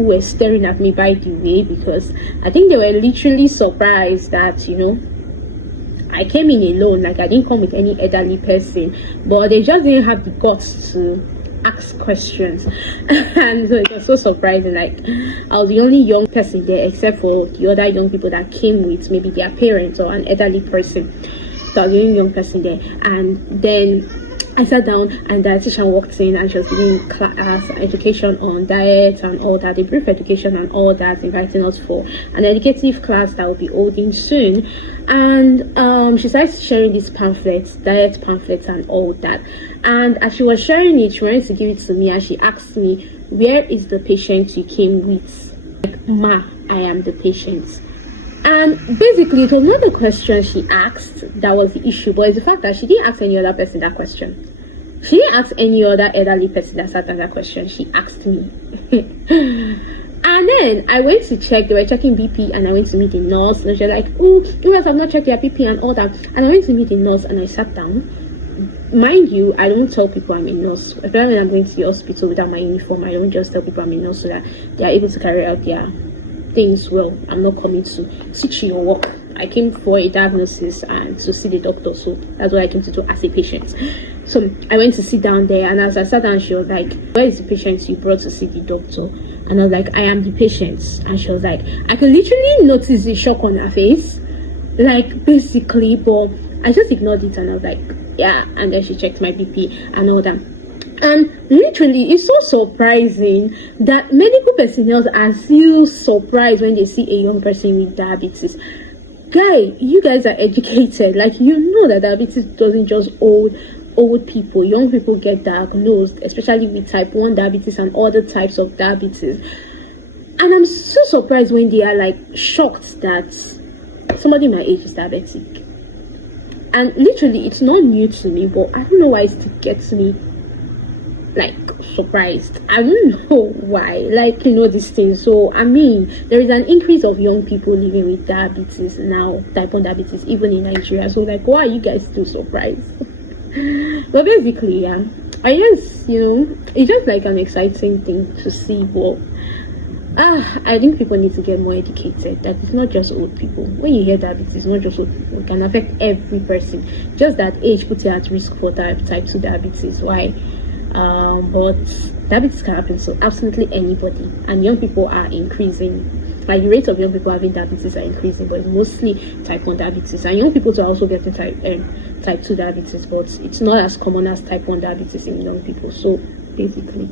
were staring at me, by the way, because I think they were literally surprised that, I came in alone. Like, I didn't come with any elderly person, but they just didn't have the guts to ask questions. And so it was so surprising. Like, I was the only young person there, except for the other young people that came with maybe their parents or an elderly person. So I was the only young person there. And then I sat down, and the dietitian walked in, and she was giving class education on diet and all that, a brief education and all that, inviting us for an educative class that will be holding soon. And she started sharing these pamphlets, diet pamphlets and all that. And as she was sharing it, she wanted to give it to me, and she asked me, "Where is the patient you came with?" Like, "Ma, I am the patient." And basically, it was not the question she asked that was the issue, but it's the fact that she didn't ask any other person that question. She didn't ask any other elderly person that sat on that question. She asked me. And then I went to check. They were checking BP, and I went to meet the nurse. And she was like, "Oh, you guys have not checked their BP and all that." And I went to meet the nurse, and I sat down. Mind you, I don't tell people I'm a nurse. Apparently, I'm going to the hospital without my uniform. I don't just tell people I'm a nurse so that they are able to carry out their things well. I'm not coming to teach you your work. I came for a diagnosis and to see the doctor, so that's what I came to do as a patient. So I went to sit down there, and as I sat down, she was like, "Where is the patient you brought to see the doctor?" And I was like, "I am the patient." And she was like, I could literally notice the shock on her face, like, basically, but I just ignored it, and I was like, "Yeah." And then she checked my BP and all that. And literally, it's so surprising that medical personnel are still surprised when they see a young person with diabetes. Guy, you guys are educated. Like, you know that diabetes doesn't just old people. Young people get diagnosed, especially with type 1 diabetes and other types of diabetes. And I'm so surprised when they are like shocked that somebody my age is diabetic. And literally, it's not new to me, but I don't know why it still gets me like surprised. I don't know why, like, these things. So I mean, there is an increase of young people living with diabetes now, type 1 diabetes, even in Nigeria. So like, why are you guys still surprised? But basically, yeah, I guess it's just like an exciting thing to see. But I think people need to get more educated, that it's not just old people. When you hear diabetes, it's not just old people. It can affect every person. Just that age puts you at risk for type 2 diabetes. Why? But diabetes can happen to absolutely anybody, and young people are increasing. Like, the rate of young people having diabetes are increasing, but it's mostly type 1 diabetes, and young people are also getting type 2 diabetes, but it's not as common as type 1 diabetes in young people. So basically,